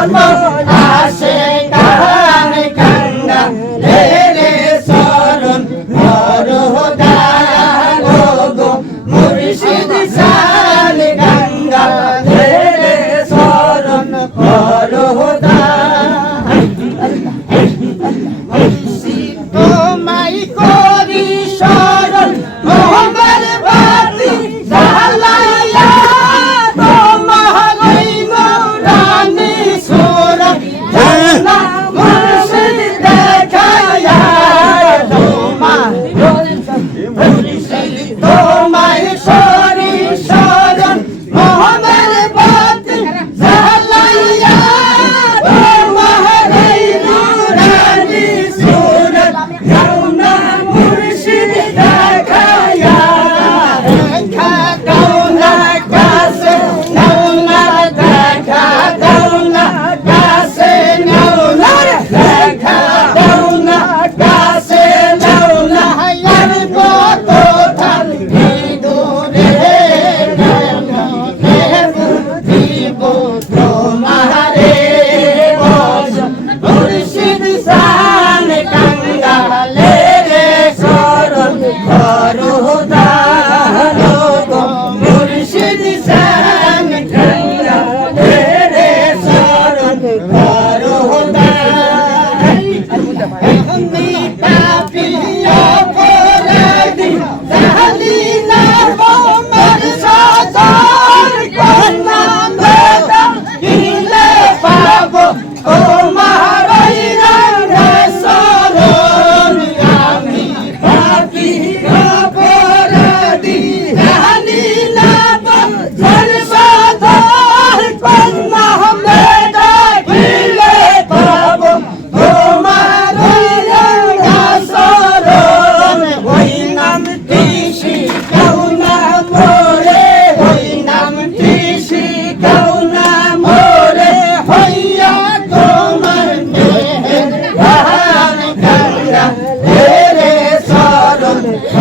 Allah, Natal.